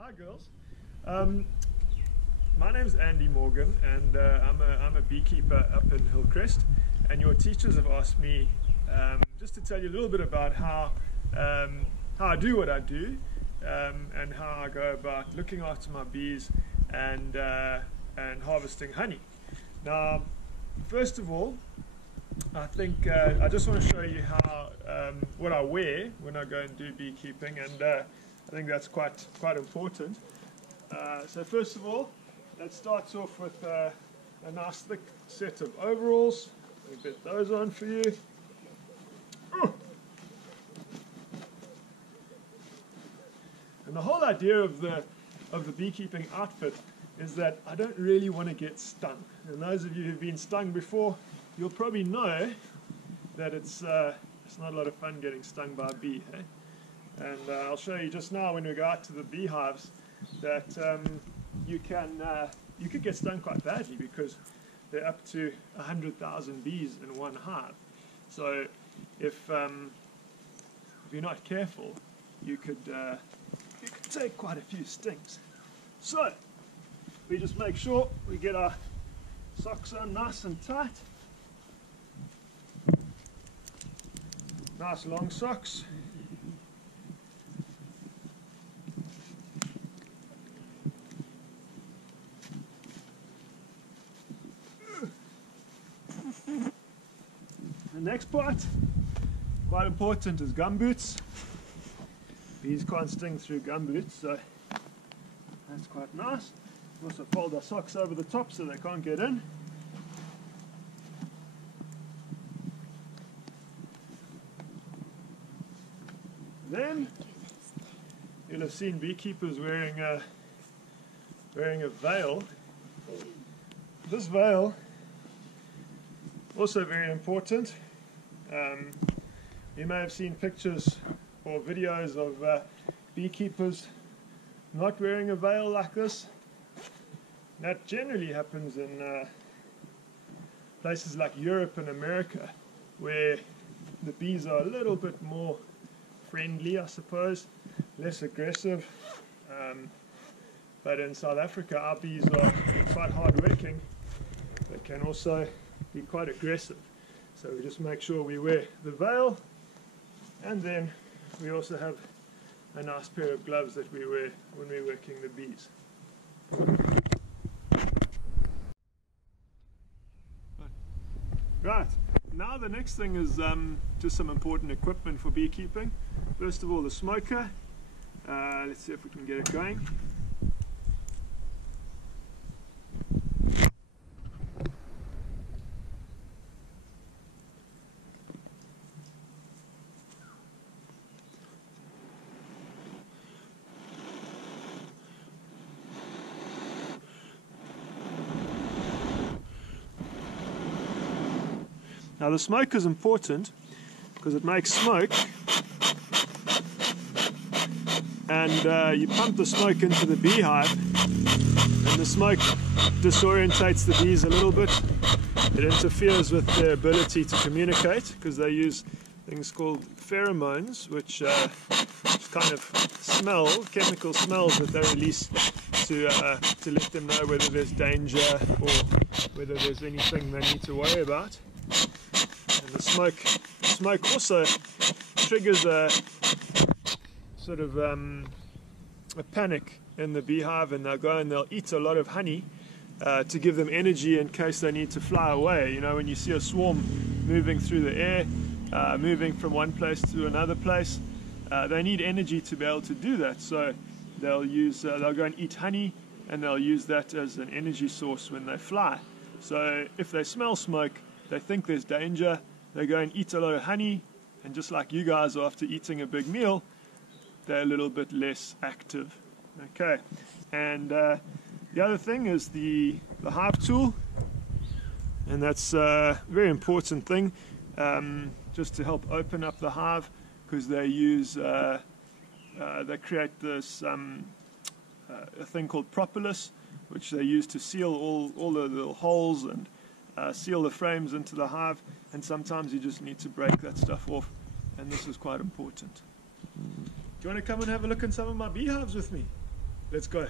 Hi girls, my name's Andy Morgan and I'm a beekeeper up in Hillcrest, and your teachers have asked me just to tell you a little bit about how I do what I do and how I go about looking after my bees and harvesting honey. Now, first of all, I think I just want to show you how what I wear when I go and do beekeeping, and I think that's quite important. So first of all, that starts off with a nice thick set of overalls. Let me put those on for you. And the whole idea of the beekeeping outfit is that I don't really want to get stung. And those of you who've been stung before, you'll probably know that it's not a lot of fun getting stung by a bee. Eh? And I'll show you just now when we go out to the beehives that you could get stung quite badly because there are up to 100,000 bees in one hive. So if you're not careful, you could take quite a few stings. So we just make sure we get our socks on nice and tight. Nice long socks. The next part, quite important, is gumboots. Bees can't sting through gumboots, so that's quite nice. Also fold our socks over the top so they can't get in. Then you'll have seen beekeepers wearing a veil. This veil, also very important. You may have seen pictures or videos of beekeepers not wearing a veil like this. That generally happens in places like Europe and America, where the bees are a little bit more friendly, I suppose, less aggressive. But in South Africa, our bees are quite hard-working. They can also be quite aggressive. So we just make sure we wear the veil, and then we also have a nice pair of gloves that we wear when we're working the bees. Right, now the next thing is just some important equipment for beekeeping. First of all, the smoker. Let's see if we can get it going. Now the smoke is important because it makes smoke, and you pump the smoke into the beehive, and the smoke disorientates the bees a little bit. It interferes with their ability to communicate because they use things called pheromones, which kind of chemical smells that they release to let them know whether there's danger or whether there's anything they need to worry about. And the smoke also triggers a sort of a panic in the beehive, and they'll go and they'll eat a lot of honey to give them energy in case they need to fly away. You know, when you see a swarm moving through the air, moving from one place to another place, they need energy to be able to do that. So they'll go and eat honey, and they'll use that as an energy source when they fly. So if they smell smoke, they think there's danger, they go and eat a lot of honey, and just like you guys after eating a big meal, they're a little bit less active. Okay, and the other thing is the hive tool, and that's a very important thing, just to help open up the hive, because they create this a thing called propolis, which they use to seal all the little holes and seal the frames into the hive, and sometimes you just need to break that stuff off, and this is quite important. Do you want to come and have a look in some of my beehives with me? let's go.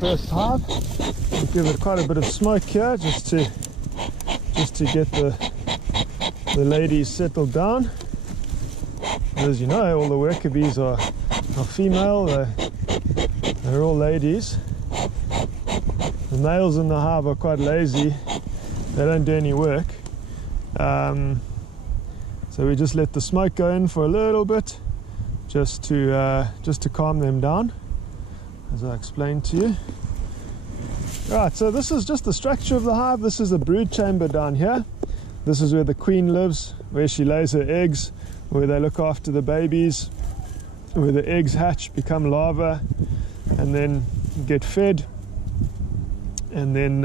First hive. We'll give it quite a bit of smoke here just to get the ladies settled down. As you know, all the worker bees are female. They're all ladies. The males in the hive are quite lazy. They don't do any work. So we just let the smoke go in for a little bit, just to calm them down, as I explained to you. Right, so this is just the structure of the hive. This is a brood chamber down here. This is where the queen lives, where she lays her eggs, where they look after the babies, where the eggs hatch, become larvae, and then get fed, and then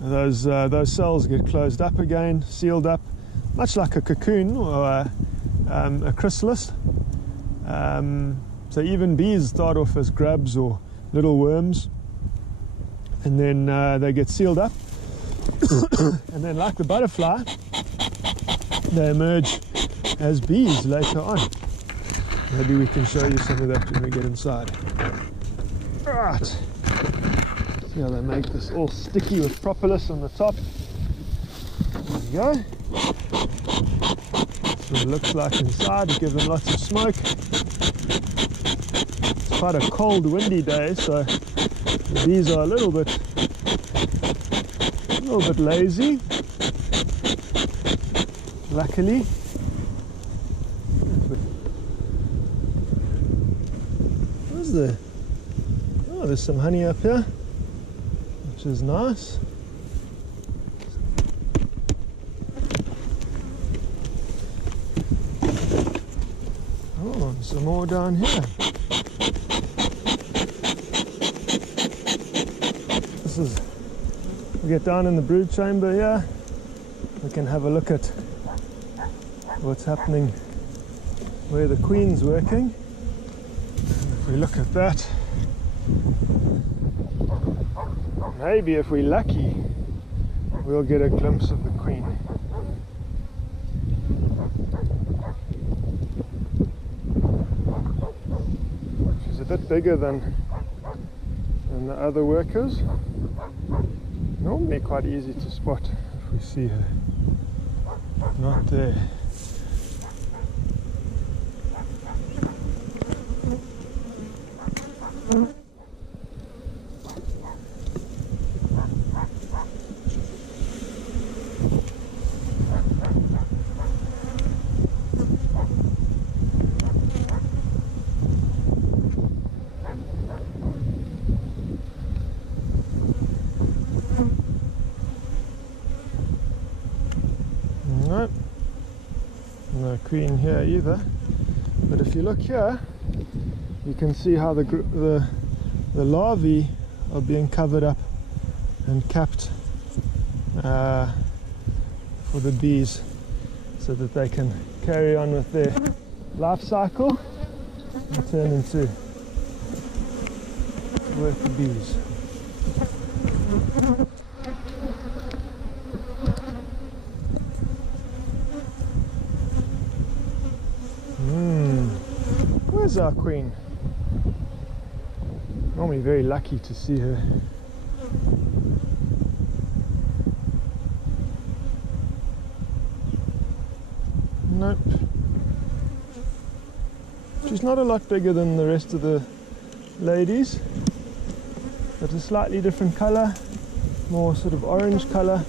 those cells get closed up again, sealed up, much like a cocoon or a chrysalis. So even bees start off as grubs or little worms, and then they get sealed up, and then like the butterfly, they emerge as bees later on. Maybe we can show you some of that when we get inside. Right, see how they make this all sticky with propolis on the top. There we go. That's what it looks like inside. You give them lots of smoke. It's quite a cold, windy day, so these are a little bit lazy, luckily. Where's the... Oh, there's some honey up here, which is nice. Oh, and some more down here. We get down in the brood chamber here, we can have a look at what's happening where the queen's working. And if we look at that, maybe if we're lucky, we'll get a glimpse of the queen. She's a bit bigger than the other workers. Normally quite easy to spot if we see her. Not there. Nope, no queen here either. But if you look here, you can see how the larvae are being covered up and capped for the bees, so that they can carry on with their life cycle and turn into worker bees. Where's our queen? Normally very lucky to see her. Nope. She's not a lot bigger than the rest of the ladies, but a slightly different color, more sort of orange color.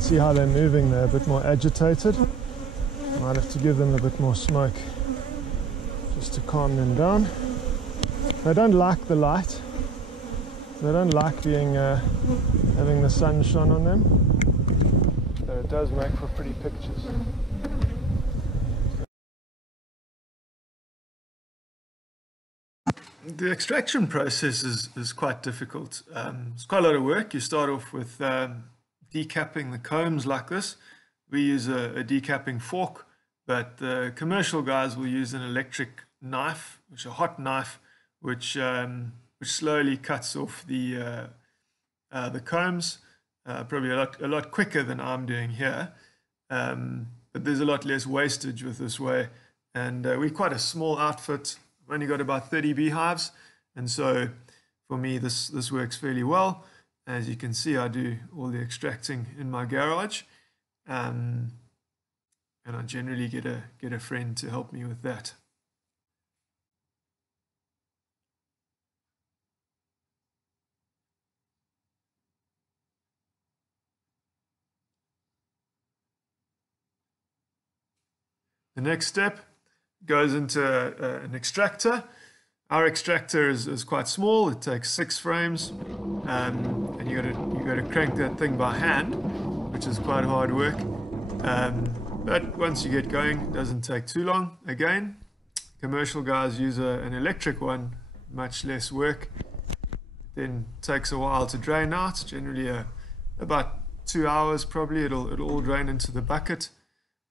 See how they're moving, they're a bit more agitated. Might have to give them a bit more smoke just to calm them down. They don't like the light. They don't like being having the sun shone on them. But it does make for pretty pictures. The extraction process is quite difficult. It's quite a lot of work. You start off with decapping the combs like this. We use a decapping fork, but the commercial guys will use an electric knife, which is a hot knife, which slowly cuts off the combs, probably a lot quicker than I'm doing here. But there's a lot less wastage with this way. And we're quite a small outfit. I've only got about 30 beehives. And so for me, this works fairly well. As you can see, I do all the extracting in my garage. And I generally get a friend to help me with that. The next step goes into an extractor. Our extractor is quite small. It takes 6 frames, and you got to crank that thing by hand, which is quite hard work. But once you get going, it doesn't take too long. Again, commercial guys use an electric one, much less work. Then takes a while to drain out. Generally, about 2 hours probably. It'll all drain into the bucket.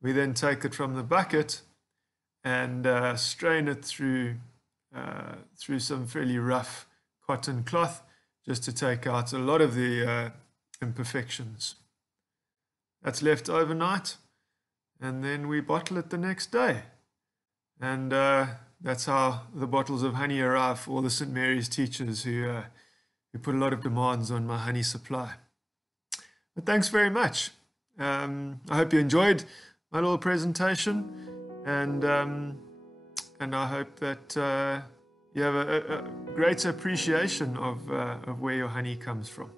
We then take it from the bucket and strain it through some fairly rough cotton cloth, just to take out a lot of the imperfections. That's left overnight, and then we bottle it the next day. And that's how the bottles of honey arrive for all the St. Mary's teachers who put a lot of demands on my honey supply. But thanks very much. I hope you enjoyed my little presentation, and I hope that you have a greater appreciation of where your honey comes from.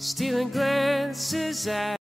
Stealing glances at